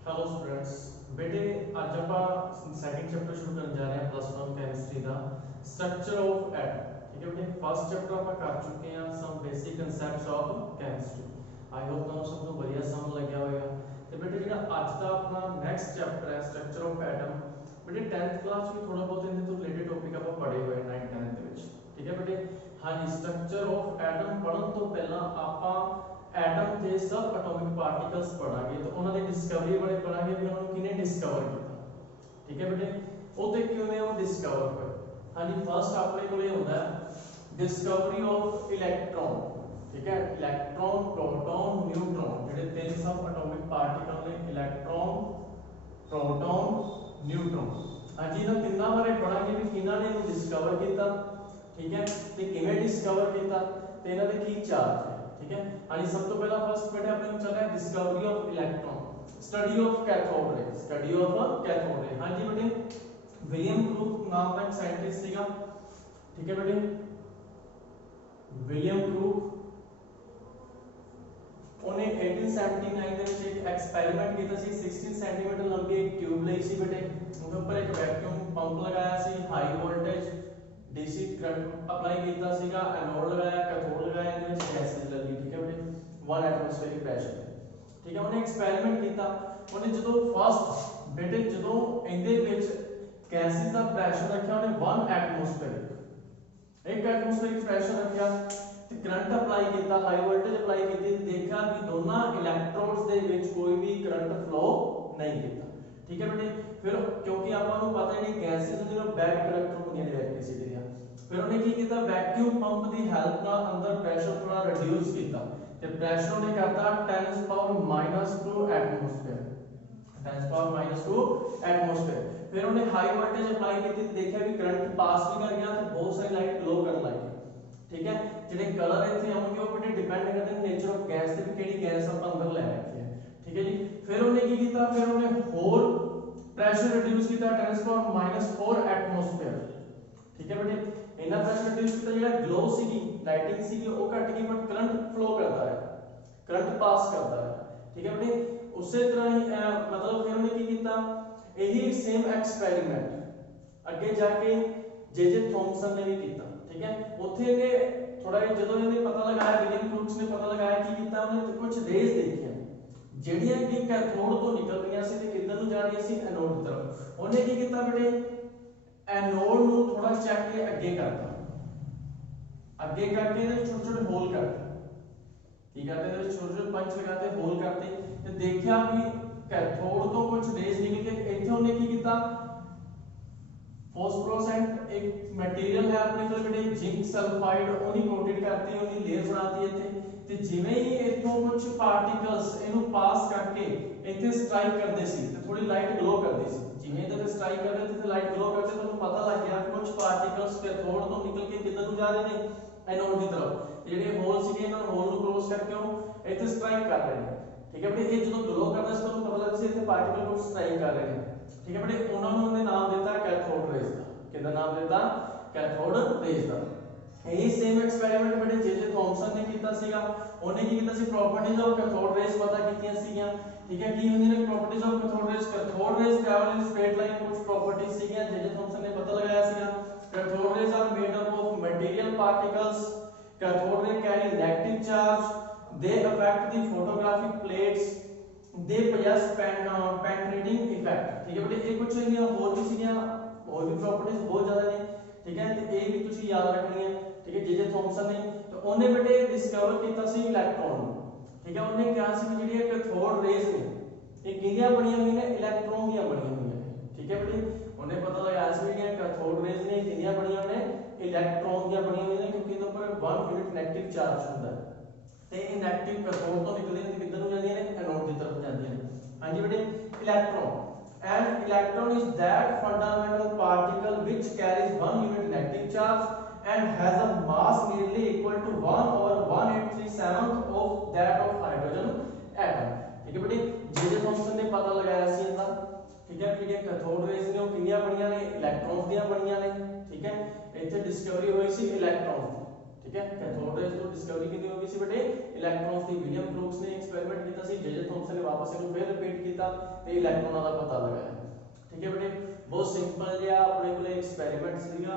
Hello students. बेटे आज आप सेकंड चैप्टर शुरू करने जा रहे हैं प्लस वन केमिस्ट्री का स्ट्रक्चर ऑफ एटम। ठीक है बेटे, फर्स्ट चैप्टर आप कर चुके हैं some basic concepts of chemistry. I hope ਤੁਹਾਨੂੰ ਸਭ ਨੂੰ ਵਧੀਆ ਸਮਝ ਲੱਗਿਆ ਹੋਵੇਗਾ। ਤੇ ਬੇਟੇ ਜਿਹੜਾ ਅੱਜ ਦਾ ਆਪਣਾ ਨੈਕਸਟ ਚੈਪਟਰ ਹੈ ਸਟਰਕਚਰ ਆਫ ਐਟਮ, ਬੇਟੇ 10th ਕਲਾਸ ਵਿੱਚ ਥੋੜਾ ਬਹੁਤ ਇਹਦੇ ਤੋਂ ਰਿਲੇਟਡ ਟੌਪਿਕ ਆਪਾਂ ਪੜ੍ਹੇ ਹੋਏ 9 10 ਦੇ ਵਿੱਚ। ਠੀਕ ਹੈ ਬੇਟੇ, ਹਾਂਜੀ ਸਟਰਕਚਰ ਆਫ ਐਟਮ ਪੜ੍ਹਨ ਤੋਂ ਪਹਿਲਾਂ ਆਪਾਂ एटम के सब एटॉमिक पार्टिकल्स पढ़ांगे तो उन्होंने डिस्कवरी बारे पढ़ांगे भी उन्होंने किने डिस्कवर किया। ठीक है बेटे, वो तो क्यों ने वो डिस्कवर होए। हाँ जी, फर्स्ट अपने को ये होता है डिस्कवरी ऑफ इलेक्ट्रॉन। ठीक है, इलेक्ट्रॉन प्रोटॉन न्यूट्रॉन जेडे तीन सब एटॉमिक पार्टिकल ने इलेक्ट्रॉन प्रोटॉन न्यूट्रॉन। हाँ जी, इन्हां तिन्नां बारे पढ़ांगे भी किन्हां ने डिस्कवर किया। ठीक है, ते किवें डिस्कवर किया ते इन्हां दे की चार्ज है। ठीक है, हाँ सब तो पहला फर्स्ट बेटे अपने चल रहा है discovery of electron, study of cathode ray, study of cathode ray. हाँ जी बेटे, विलियम क्रूक नाम का एक साइंटिस्ट सीगा। ठीक है बेटे, विलियम क्रूक ਉਹਨੇ 1879 ਦੇ ਵਿੱਚ ਇੱਕ ਐਕਸਪੈਰੀਮੈਂਟ ਕੀਤਾ ਸੀ। 16 ਸੈਂਟੀਮੀਟਰ ਲੰਬੀ ਇੱਕ ਟਿਊਬ ਲਈ ਸੀ ਬੇਟੇ, ਉਹਦੇ ਉੱਪਰ ਇੱਕ ਵੈਕਿਊਮ ਪੰਪ ਲਗਾਇਆ ਸੀ, high voltage DC current apply किया सीगा, एनोड लगाया कैथोड लगाया, ਇਹਦੇ ਵਿੱਚ ਗੈसेस ਲੱਗੀ। ਠੀਕ ਹੈ ਬੇਟੇ, 1 एटमॉस्फेरिक प्रेशर। ठीक है, ਉਹਨੇ ਐਕਸਪੈਰੀਮੈਂਟ ਕੀਤਾ। ਉਹਨੇ ਜਦੋਂ ਫਸਟ ਬੇਟੇ ਜਦੋਂ ਇਹਦੇ ਵਿੱਚ ਗੈसेस ਦਾ ਪ੍ਰੈਸ਼ਰ ਰੱਖਿਆ ਉਹਨੇ 1 एटमॉस्फेरिक 1 एटमॉस्फेरिक प्रेशर ਰੱਖਿਆ ਤੇ ਕਰੰਟ ਅਪਲਾਈ ਕੀਤਾ, ਹਾਈ ਵੋਲਟੇਜ ਅਪਲਾਈ ਕੀਤੀ ਤੇ ਦੇਖਿਆ ਵੀ ਦੋਨਾਂ ਇਲੈਕਟ੍ਰੋਡਸ ਦੇ ਵਿੱਚ ਕੋਈ ਵੀ ਕਰੰਟ ਫਲੋ ਨਹੀਂ ਕੀਤਾ। ठीक है बेटे, फिर क्योंकि आपको पता है नहीं गैसेस जो बैड कंडक्टर होंगे इलेक्ट्रिसिटी ਦੀਆਂ, फिर ਉਹਨੇ ਕੀ ਕੀਤਾ ਵੈਕਿਊਮ ਪੰਪ ਦੀ ਹੈਲਪ ਨਾਲ ਅੰਦਰ ਪ੍ਰੈਸ਼ਰ ਥੋੜਾ ਰਿਡਿਊਸ ਕੀਤਾ ਤੇ ਪ੍ਰੈਸ਼ਰ ਉਹਨੇ ਕਰਤਾ 10⁻² ਐਟਮੋਸਫੇਅਰ, 10⁻² ਐਟਮੋਸਫੇਅਰ। फिर ਉਹਨੇ ਹਾਈ ਵੋਲਟੇਜ ਅਪਲਾਈ ਕੀਤੀ ਤੇ ਦੇਖਿਆ ਵੀ ਕਰੰਟ ਪਾਸ ਵੀ ਕਰ ਗਿਆ ਤੇ ਬਹੁਤ ਸਾਰੀ ਲਾਈਟ ਗਲੋ ਕਰਨ ਲੱਗ ਗਈ। ਠੀਕ ਹੈ, ਜਿਹੜੇ ਕਲਰ ਇੱਥੇ ਆਉਣਗੇ ਉਹ ਬੇਟੇ ਡਿਪੈਂਡ ਕਰਦੇ ਨੇ ਨੇਚਰ ਆਫ ਗੈਸ ਤੇ ਵੀ ਕਿਹੜੀ ਗੈਸ ਆਪਾਂ ਅੰਦਰ ਲੈ ਰੱਖੀ ਹੈ। ठीक है जी, फिर ਉਹਨੇ ਕੀ ਕੀਤਾ, ਫਿਰ ਉਹਨੇ ਹੋਰ ਪ੍ਰੈਸ਼ਰ ਰਿਡਿਊਸ ਕੀਤਾ 10⁻⁴ ਐਟਮੋਸਫੇਅਰ। ਠੀਕ ਹੈ ਬੇਟੇ, ਇਹਨਾਂ ਪ੍ਰੈਸ਼ਰ ਰਿਡਿਊਸ ਕੀਤਾ, ਜਿਹੜਾ ਗਲੋ ਸੀਗੀ ਲਾਈਟਿੰਗ ਸੀਗੀ ਉਹ ਘਟ ਗਈ ਬਟ ਕਰੰਟ ਫਲੋ ਕਰਦਾ ਹੈ, ਕਰੰਟ ਪਾਸ ਕਰਦਾ ਹੈ। ਠੀਕ ਹੈ ਬੇਟੇ, ਉਸੇ ਤਰ੍ਹਾਂ ਹੀ ਮਤਲਬ ਫਿਰ ਉਹਨੇ ਕੀ ਕੀਤਾ, ਇਹੀ ਸੇਮ ਐਕਸਪੈਰੀਮੈਂਟ ਅੱਗੇ ਜਾ ਕੇ ਜੇ ਥੌਮਸਨ ਨੇ ਵੀ ਕੀਤਾ। ਠੀਕ ਹੈ, ਉੱਥੇ ਇਹਨੇ ਥੋੜਾ ਜਿਹਾ ਜਦੋਂ ਇਹਨੇ ਪਤਾ ਲਗਾਇਆ, ਵਿਲੀਅਮ ਕ੍ਰੂਕਸ ਨੇ ਪਤਾ ਲਗਾਇਆ ਕੀ ਕੀਤਾ, ਉਹਨੇ ਕੁਝ ਰੇਜ਼ ਦੇਖੀਆਂ ਜਿਹੜੀਆਂ ਕਿ ਕੈਥੋਡ ਤੋਂ ਨਿਕਲ ਰਹੀਆਂ ਸੀ ਤੇ ਕਿੱਧਰ ਨੂੰ ਜਾ ਰਹੀਆਂ ਸੀ, ਐਨੋਡ ਦੀ ਤਰਫ। ਉਹਨੇ ਕੀ ਕੀਤਾ ਬੇਟੇ, ਐਨੋਡ ਨੂੰ ਥੋੜਾ ਚੱਕ ਕੇ ਅੱਗੇ ਕਰਤਾ, ਅੱਗੇ ਕਰਕੇ ਇਹਦੇ ਛੋਟੇ ਛੋਟੇ ਹੋਲ ਕਰਤੇ। ਕੀ ਕਰਦੇ, ਇਹਦੇ ਵਿੱਚ ਛੋਟੇ ਛੋਟੇ ਪੰਚ ਲਗਾਤੇ, ਹੋਲ ਕਰਤੇ ਤੇ ਦੇਖਿਆ ਵੀ ਕੈਥੋਡ ਤੋਂ ਕੁਝ ਰੇਜ਼ ਨਿਕਲ ਕੇ ਇੱਥੇ ਉਹਨੇ ਕੀ ਕੀਤਾ, ਫਾਸਫੋਰਸੈਂਟ ਇੱਕ ਮਟੀਰੀਅਲ ਹੈ ਆਪਣੇ ਕੋਲ ਬੇਟੇ ਜ਼ਿੰਕ ਸਲਫਾਈਡ, ਉਹਦੀ ਕੋਟਡ ਕਰਤੀ, ਉਹਦੀ ਲੇਅਰ ਬਣਾਤੀ ਇੱਥੇ ਤੇ ਜਿਵੇਂ ਹੀ ਇੱਥੋਂ ਕੁਝ ਪਾਰਟੀਕਲਸ ਇਹਨੂੰ ਪਾਸ ਕਰਕੇ ਇੱਥੇ ਸਟ੍ਰਾਈਕ ਕਰਦੇ ਸੀ ਤੇ ਥੋੜੀ ਲਾਈਟ ਗਲੋ ਕਰਦੀ ਸੀ। ਜਿਵੇਂ ਇਹਦੇ ਤੇ ਸਟ੍ਰਾਈਕ ਕਰਦੇ ਤੇ ਲਾਈਟ ਗਲੋ ਕਰਦੇ, ਤੁਹਾਨੂੰ ਪਤਾ ਲੱਗ ਗਿਆ ਕਿ ਕੁਝ ਪਾਰਟੀਕਲਸ ਕੈਥੋਡ ਤੋਂ ਨਿਕਲ ਕੇ ਕਿੱਧਰ ਨੂੰ ਜਾ ਰਹੇ ਨੇ, ਐਨੋਡ ਦੀ ਤਰਫ। ਜਿਹੜੇ ਹੋਲ ਸੀਗੇ ਇਹਨਾਂ ਹੋਲ ਨੂੰ ਕ੍ਰੋਸ ਕਰਕੇ ਉਹ ਇੱਥੇ ਸਟ੍ਰਾਈਕ ਕਰ ਰਹੇ ਨੇ। ਠੀਕ ਹੈ ਬੇਟੇ, ਇਹ ਜਦੋਂ ਗਲੋ ਕਰਦਾ ਸੀ ਤੁਹਾਨੂੰ ਪਤਾ ਲੱਗਦਾ ਸੀ ਇੱਥੇ ਪਾਰਟੀਕਲ ਕੁਝ ਸਟ੍ਰਾਈਕ ਕਰ ਰਹੇ ਨੇ। ਠੀਕ ਹੈ ਬੇਟੇ, ਉਹਨਾਂ ਨੂੰ ਉਹਨੇ ਨਾਮ ਦਿੱਤਾ ਕੈਥੋਡ ਰੇਜ਼ ਦਾ। ਕਿਹਦਾ ਨਾਮ ਦਿੱਤਾ, ਕੈਥੋਡ ਰੇਜ਼ ਦਾ। ਇਹ ਸੇਮ ਐਕਸਪੈਰੀਮੈਂਟ ਬੇਟੇ ਜੇ ਥੌਮਸਨ ਨੇ ਕੀਤਾ ਸੀਗਾ। ਉਹਨੇ ਕੀ ਕੀਤਾ ਸੀ, ਪ੍ਰੋਪਰਟੀਜ਼ ਆਫ ਕੈਥੋਡ ਰੇਜ਼ ਪਤਾ ਕੀਤੀਆਂ ਸੀਗੀਆਂ। ਠੀਕ ਹੈ, ਕੀ ਹੁੰਦੀਆਂ ਨੇ properties of cathode rays, cathode rays travel in straight line, ਕੁਝ ਪ੍ਰੋਪਰਟੀਜ਼ ਸੀਗੀਆਂ ਜੇ ਥੌਮਸਨ ਨੇ ਪਤਾ ਲਗਾਇਆ ਸੀਗਾ। Cathode rays are made up of material particles, cathode ray carry negative charge, they affect the photographic plates, they possess penetrating effect। ठीक है बेटे, ये कुछ नहीं और भी सीखिया, और भी प्रॉपर्टीज बहुत ज्यादा ने। ठीक है, तो ये भी तुसी याद रखनी है। ठीक है, जे थॉमसन ने तो ओने बेटे डिस्कवर कीता सी इलेक्ट्रॉन। ठीक है, ओने कहा सी कि जेडी कैथोड रेज ने ये किदियां बणीਆਂ ਹੋਈਆਂ ਨੇ, इलेक्ट्रॉन ਦੀਆਂ बणीਆਂ ਹੋਈਆਂ ਨੇ। ठीक है बेटे, ओने पता लगाया सी कि कैथोड रेज ने किदियां बणीਆਂ ਨੇ, इलेक्ट्रॉन ਦੀਆਂ बणीਆਂ ਹੋਈਆਂ ਨੇ, क्योंकि ਇਹਦੇ ਉੱਪਰ 1 यूनिट नेगेटिव चार्ज ਹੁੰਦਾ है ਤੇ ਇਹ 네ਗੇਟਿਵ ਕੈਥੋਡ ਤੋਂ ਨਿਕਲਦੀਆਂ ਨੇ ਕਿੱਧਰ ਨੂੰ ਜਾਂਦੀਆਂ ਨੇ, ਐਨੋਡ ਦੀ ਤਰਫ ਜਾਂਦੀਆਂ ਨੇ। ਹਾਂਜੀ ਬੇਟੇ, electron an electron is that fundamental particle which carries 1 unit negative charge and has a mass nearly equal to 1/1837 of that of hydrogen atom। ठीक है बेटे, जे थॉमसन ने पता लगाया सी ਇਹਦਾ। ठीक है, कि कैथोड रेज ने ਉਹ ਕਿੰਨੀਆਂ ਬਣੀਆਂ ਨੇ, ਇਲੈਕਟ੍ਰॉन्स ਦੀਆਂ ਬਣੀਆਂ ਨੇ। ठीक है, ਇੱਥੇ ਡਿਸਕਵਰੀ ਹੋਈ ਸੀ ਇਲੈਕਟ੍ਰॉन्स ਦੀ। ठीक है। कैथोड रेज तो डिस्कवरी कितनी हो गई सी बेटे इलेक्ट्रॉन्स दी। विलियम ब्रूक्स ने एक्सपेरिमेंट किया सी, जे थॉमसन ने वापस इनको फिर रिपीट किया ते इलेक्ट्रॉनां दा पता लगाया। ठीक है बेटे, बहुत सिंपल जिहा अपने कोले एक्सपेरिमेंट सीगा।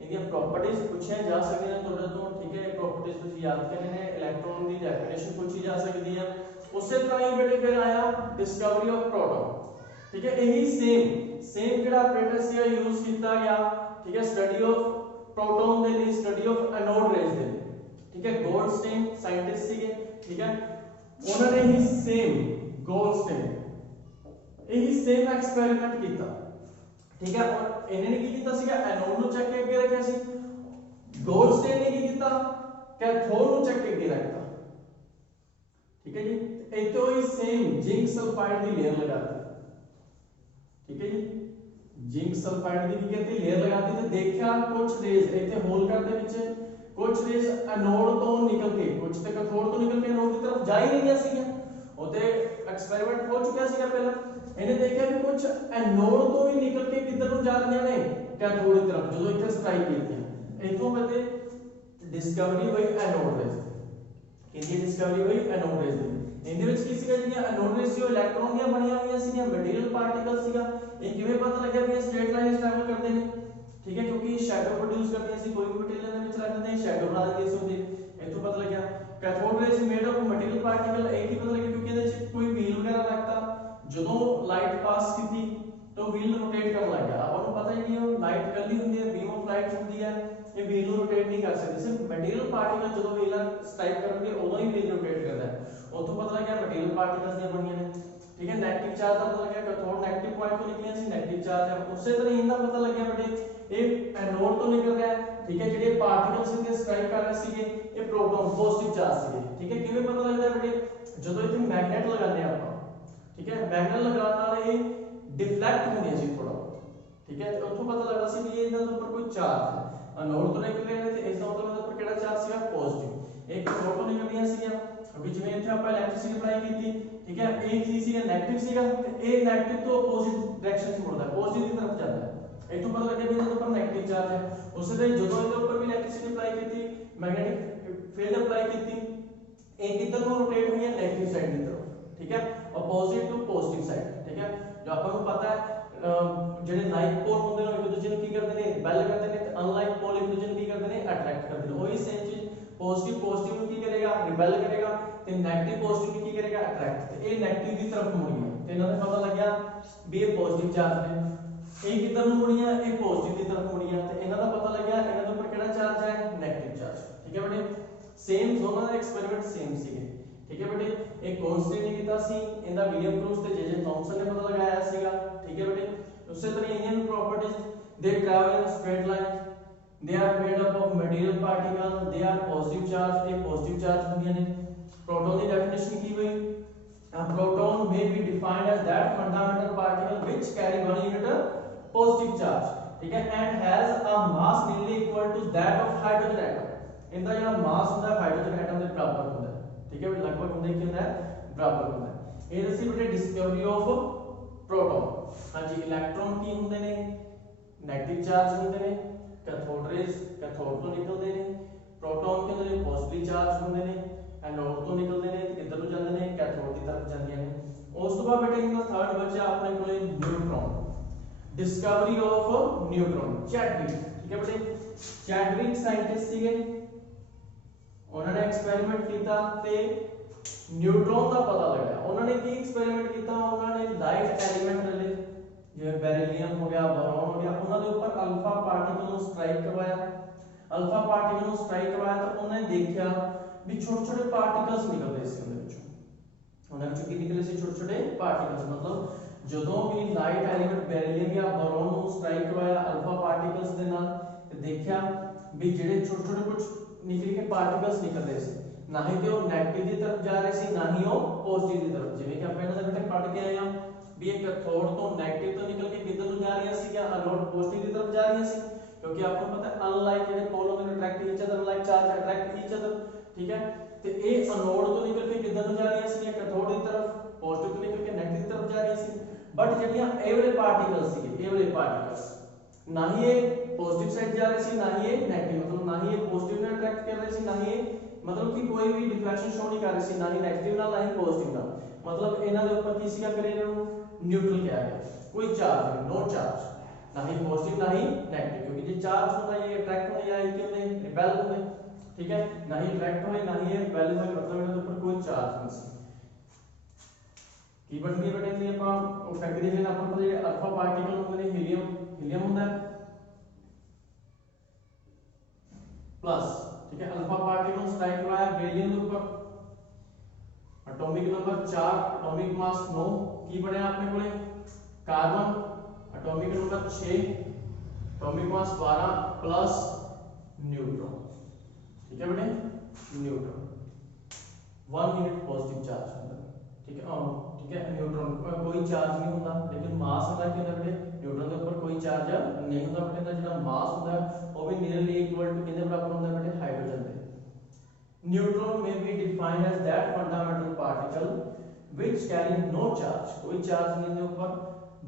इहदी प्रॉपर्टीज पूछिया जा सकदियां तुहाडे तो। ठीक है, प्रॉपर्टीज तुसीं याद करने ने। इलेक्ट्रॉन दी डेफिनेशन पूछी जा सकदी है। उसे तरह ही बेटे फिर आया डिस्कवरी ऑफ प्रोटॉन। ठीक है, यही सेम जिहड़ा ऑपरेटर सीगा यूज किया गया। ठीक है, स्टडी ऑफ प्रोटॉन दे लिए, स्टडी ऑफ एनोड रेज दे लिए। ठीक है, गोल्डस्टीन साइंटिस्ट सीगे। ठीक है, उन्होंने ही सेम गोल्डस्टीन यही सेम एक्सपेरिमेंट किया। ठीक है, और इन्होंने की किया सीगा एनोड नु चेक के अगे रखिया सी। गोल्डस्टीन ने की किया कैथोड नु चेक के अगे रखता। ठीक है जी, इतो ही सेम जिंक सल्फाइड की लेयर लगाती। ठीक है जी, जिंक सल्फाइड की कहती लेयर लगाती ते देखा कुछ रेज इथे होल कर दे विच कुछ रेज एनोड तो निकल के कुछ ते कैथोड तो निकल के एनोड की तरफ जा ही नहीं सीगा। ओते एक्सपेरिमेंट हो चुका सीगा पहला। इन्हें देखा कि कुछ एनोड तो भी निकल के किधर नु जा रही ने कैथोड की तरफ। जो इथे स्ट्राइक कीती इथों बते डिस्कवरी हुई एनोड रेज की। किसी डिस्कवरी हुई एनोड रेज की। इनदे विच की सीगा जियां एनोड रेज सी इलेक्ट्रॉन दी बणियां हुई सीगा, मटेरियल पार्टिकल सीगा। ये किवें पता लग्या भी स्ट्रेट लाइन ट्रैवल करदे ने। ठीक है, क्योंकि शैडो प्रोड्यूस करते सी, कोई भी मटेरियल दे विच रखदे हैं शैडो बना के होंदे। इथों पता लग्या cathode rays made of material particle. एक ही पता लग्या क्योंकि इहदे विच कोई व्हील वगैरह रखता, जदों लाइट पास कीती तो व्हील रोटेट करन लग गया। आपको पता ही नहीं है लाइट कल्ली हुंदी है, बीम ऑफ लाइट हुंदी है, ये व्हील रोटेट नहीं कर सकती। सिर्फ मटेरियल पार्टिकल जदों व्हील स्ट्राइक करनगे उदों ही व्हील रोटेट करदा है। उतों पता लग्या मटेरियल पार्टिकल्स दी बणियां ने। ठीक है, नेगेटिव चार्ज का पता लग्या कैथोड नेगेटिव पॉइंट तो निकलिया सी, नेगेटिव चार्ज है। उसी तरह इनका पता लग्या बेटे ये एनोड तो निकल रहा है। ठीक है, जेडे पार्टिकल्स इनके स्ट्राइक कर रहे सीगे ये प्रोटॉन पॉजिटिव चार्ज सीगे। ठीक है, किवें पता लगदा है बेटे जदों इथे मैग्नेट लगाने ਆਪਾਂ। ठीक है, मैग्नेट लगाने नाल ये डिफ्लेक्ट होंदी सी थोड़ा। ठीक है, तो उथों पता लगदा सी भी इनके ऊपर कोई चार्ज है। एनोड तो निकल रहे थे, इसका मतलब इनके ऊपर केड़ा चार्ज सीगा पॉजिटिव। एक प्रोटॉन निकलिया सीगा क्योंकि जिवें इथे ਆਪਾਂ इलेक्ट्रिसिटी अप्लाई कीती। ठीक है, एक ही सीगा नेगेटिव सीगा ते ए नेगेटिव तो अपोजिट डायरेक्शन च मुड़दा है, पॉजिटिव की तरफ जाता है। इथों पता लगे भी इनके ऊपर नेगेटिव चार्ज है। उस तरह जदों इनके ऊपर भी इलेक्ट्रिसिटी अप्लाई कीती, मैग्नेटिक फील्ड अप्लाई कीती, एक किधर नु रोटेट हुई है नेगेटिव साइड की तरफ। ठीक है, अपोजिट टू पॉजिटिव साइड। ठीक है, जो आपको पता है जेडे लाइक पोल होंदे ने एक दूसरे ਨੂੰ ਕੀ ਕਰਦੇ ਨੇ ਰਿਪੈਲ ਕਰਦੇ ਨੇ ਤੇ ਅਨਲਾਈਕ ਪੋਲ ਇੱਕ ਦੂਜੇ ਨੂੰ ਕੀ ਕਰਦੇ ਨੇ ਅਟਰੈਕਟ ਕਰਦੇ ਨੇ। ਉਹੀ ਸੇਮ ਚੀਜ਼ पॉजिटिव ਨੂੰ ਕੀ ਕਰੇਗਾ ਰਿਪੈਲ ਕਰੇਗਾ ਤੇ ਨੈਗੇਟਿਵ ਪੋजिटिव ਨੂੰ ਕੀ ਕਰੇਗਾ ਅਟਰੈਕਟ। ਤੇ ਇਹ ਨੈਗੇਟਿਵ ਦੀ ਤਰਫ ਮੁੜੀਆਂ ਤੇ ਇਹਨਾਂ ਦਾ ਪਤਾ ਲੱਗਿਆ ਵੀ ਇਹ ਪੋजिटिव ਚਾਰਜ ਨੇ। ਇਹ ਕਿੱਧਰ ਨੂੰ ਮੁੜੀਆਂ ਇਹ ਪੋजिटिव ਦੀ ਤਰਫ ਮੁੜੀਆਂ ਤੇ ਇਹਨਾਂ ਦਾ ਪਤਾ ਲੱਗਿਆ ਇਹਨਾਂ ਦੇ ਉੱਪਰ ਕਿਹੜਾ ਚਾਰਜ ਹੈ ਨੈਗੇਟਿਵ ਚਾਰਜ। ਠੀਕ ਹੈ ਬੇਟੇ, ਸੇਮ ਦੋਨਾਂ ਦਾ ਐਕਸਪੈਰੀਮੈਂਟ ਸੇਮ ਸੀਗੇ। ठीक है बेटे, एक कॉन्स्टेंट ने कीता सी इनदा विलियम ब्रूक्स ते जे थॉमसन ने पता लगाया सीगा। ठीक है बेटे, उससे तरह Indian properties they travel in straight line, they are made up of material particle, they are positive charge, ये पॉजिटिव चार्ज होंदियां ने। प्रोटॉन की डेफिनेशन की हुई a proton may be defined as that fundamental particle which carry one unit positive charge, ठीक है, and has a mass nearly equal to that of hydrogen atom। इनका जो मास होता है हाइड्रोजन एटम के बराबर होता है। ठीक है, लगभग होंगे क्या होता है बराबर होता है। ये दसी बेटे डिस्कवरी ऑफ प्रोटॉन। हां जी, इलेक्ट्रॉन की होंदे ने नेगेटिव चार्ज होंदे ने, कैथोड रेज कैथोड तो निकलदे ने, प्रोटॉन के अंदर पॉजिटिव चार्ज होंदे ने, एनोड तो निकलदे ने ते किधर नु जांदे ने कैथोड की तरफ जांदियां ने। उस तो बाद बेटे इनका थर्ड बचा अपने कोले neutron, discovery of neutron Chadwick. ठीक है बेटे, चैडविक साइंटिस्ट सीगे, उन्होंने एक्सपेरिमेंट किया ते न्यूट्रॉन का पता लगाया। उन्होंने की एक्सपेरिमेंट किया, उन्होंने लाइट एलिमेंट ले जिवें बेरिलियम हो गया बोरॉन हो गया उन्हां दे ऊपर अल्फा पार्टिकल नु स्ट्राइक करवाया। अल्फा पार्टिकल नु स्ट्राइक करवाया तो उन्होंने देखा भी छोटे छोटे पार्टिकल्स निकलते सी उनदे विचों। उन्हां विचों की निकले सी छोटे छोटे पार्टिकल्स। मतलब जदों भी लाइट एलिमेंट बेरिलियम या बोरॉन नु स्ट्राइक करवाया अल्फा पार्टिकल्स दे नाल ते देखा भी जेडे छोटे छोटे कुछ निकल के पार्टिकल्स निकल रहे थे, ना ही तो नेगेटिव की तरफ जा रहे थे ना ही वो पॉजिटिव की तरफ। जिवें कि आप पहले बेटे पढ़ के आए हैं भी एक कैथोड तो नेगेटिव तो निकल के किधर नु जा रही सी या एनोड पॉजिटिव की तरफ जा रही सी। क्योंकि आपको पता है अनलाइक जेडे पोल होंदे ने attract each other, unlike charge attract each other. ठीक है, तो ये एनोड तो निकल के किधर नु जा रही सी या कैथोड की तरफ, पॉजिटिव तो निकल के नेगेटिव की तरफ जा रही सी। बट जेडियां ए वाले पार्टिकल्स सी, ए वाले पार्टिकल्स ना ही पॉजिटिव साइड जा रहे सी ना ही ये नेगेटिव, मतलब ना ही ये पॉजिटिव ने अट्रैक्ट कर रहे सी ना ही ये मतलब कि कोई भी डिफ्लेक्शन शो नहीं कर रही सी, ना ही नेगेटिव ना ही पॉजिटिव ना, मतलब इन्हां दे ऊपर की सीगा करे इन्हां नू न्यूट्रल कहा गया, कोई चार्ज नहीं, नो चार्ज, ना ही पॉजिटिव ना ही नेगेटिव, क्योंकि जो चार्ज होता है ये अट्रैक्ट होने या कि होने रिपेल होने, ठीक है, ना ही अट्रैक्ट होए ना ही ये रिपेल होए, मतलब इन्हां दे ऊपर कोई चार्ज नहीं सी। की बनती है बेटे जी ਆਪਾਂ ਉਹ ਫੈਕਟਰੀ ਦੇ ਆਪਾਂ ਪਤਾ ਜਿਹੜੇ ਅਲਫਾ ਪਾਰਟੀਕਲ ਹੁੰਦੇ ਨੇ ਹੀਲੀਅਮ ਹੁੰਦਾ प्लस, ठीक है, अल्फा पार्टिकल स्ट्राइक हुआ है बेरिलियम के ऊपर, एटॉमिक नंबर 4, एटॉमिक मास 9 की बने आपने बोले carbon, atomic number 6, atomic mass 12 plus neutron, ठीक है बेटे, न्यूट्रॉन 1 यूनिट पॉजिटिव चार्ज होता है, ठीक है, ठीक है, न्यूट्रॉन पर कोई चार्ज नहीं होता, लेकिन मास होता है कि बेटे न्यूट्रॉन के ऊपर कोई चार्ज नहीं होता बेटे, का जो मास होता है वो भी नियरली इक्वल टू कितने बराबर होता है बेटे हाइड्रोजन के। न्यूट्रॉन में be defined as that fundamental particle which carry no charge, कोई चार्ज नहीं है ऊपर,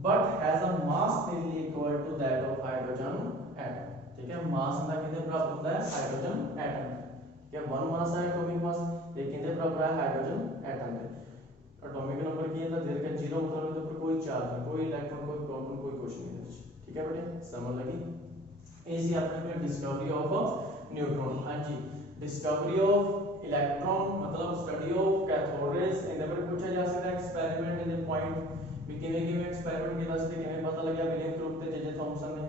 but has a mass nearly equal to that of hydrogen atom, ठीक है, मास होता कितने बराबर होता है हाइड्रोजन एटम, ठीक है, 1 मास है एटॉमिक मास, ये कितने बराबर है हाइड्रोजन एटम के। एटॉमिक नंबर की है देर का 0, मतलब इसके ऊपर कोई चार्ज नहीं, कोई इलेक्ट्रॉन कोई प्रोटॉन कोई कुछ नहीं है, ठीक है बेटे, समझ लगी। इसी आपने डिस्कवरी ऑफ न्यूट्रॉन, हाँ जी, डिस्कवरी ऑफ इलेक्ट्रॉन मतलब स्टडी ऑफ कैथोड रेज, इनके बारे पूछा जा सकता है एक्सपेरिमेंट इन द पॉइंट भी किने किने एक्सपेरिमेंट किया से किने पता लगा विलियम क्रूक ते जे थॉमसन ने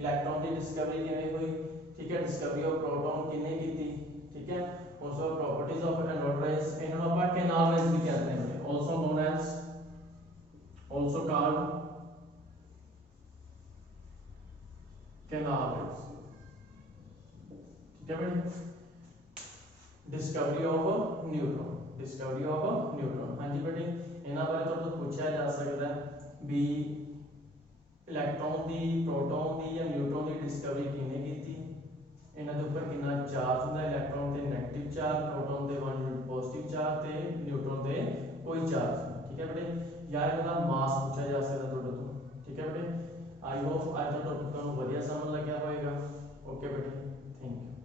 इलेक्ट्रॉन की डिस्कवरी किने हुई, ठीक है, डिस्कवरी ऑफ प्रोटॉन किने की थी, ठीक है, also properties of anode rays, इन्हें अपन कैनाल रेज भी कहते हैं, also known as also called canal rays, ठीक है बेटे। Discovery of neutron, discovery of neutron, हाँ जी बेटे, इन्हां बारे तो पूछा जा सकता है भी इलेक्ट्रॉन की प्रोटॉन की या न्यूट्रॉन की डिस्कवरी किने की थी, इन्हां दे ऊपर कितना चार्ज होंदा, इलेक्ट्रॉन ते नेगेटिव चार्ज, प्रोटॉन ते 1 यूनिट पॉजिटिव चार्ज ते न्यूट्रॉन ते कोई चार्ज नहीं, ठीक है बेटे, या इनका मास पूछा जा सकता थोड़े तो, ठीक है बेटे। आई होप आज का टॉपिक तुहानू वधिया समझ लग्या होएगा। ओके बेटे, थैंक यू।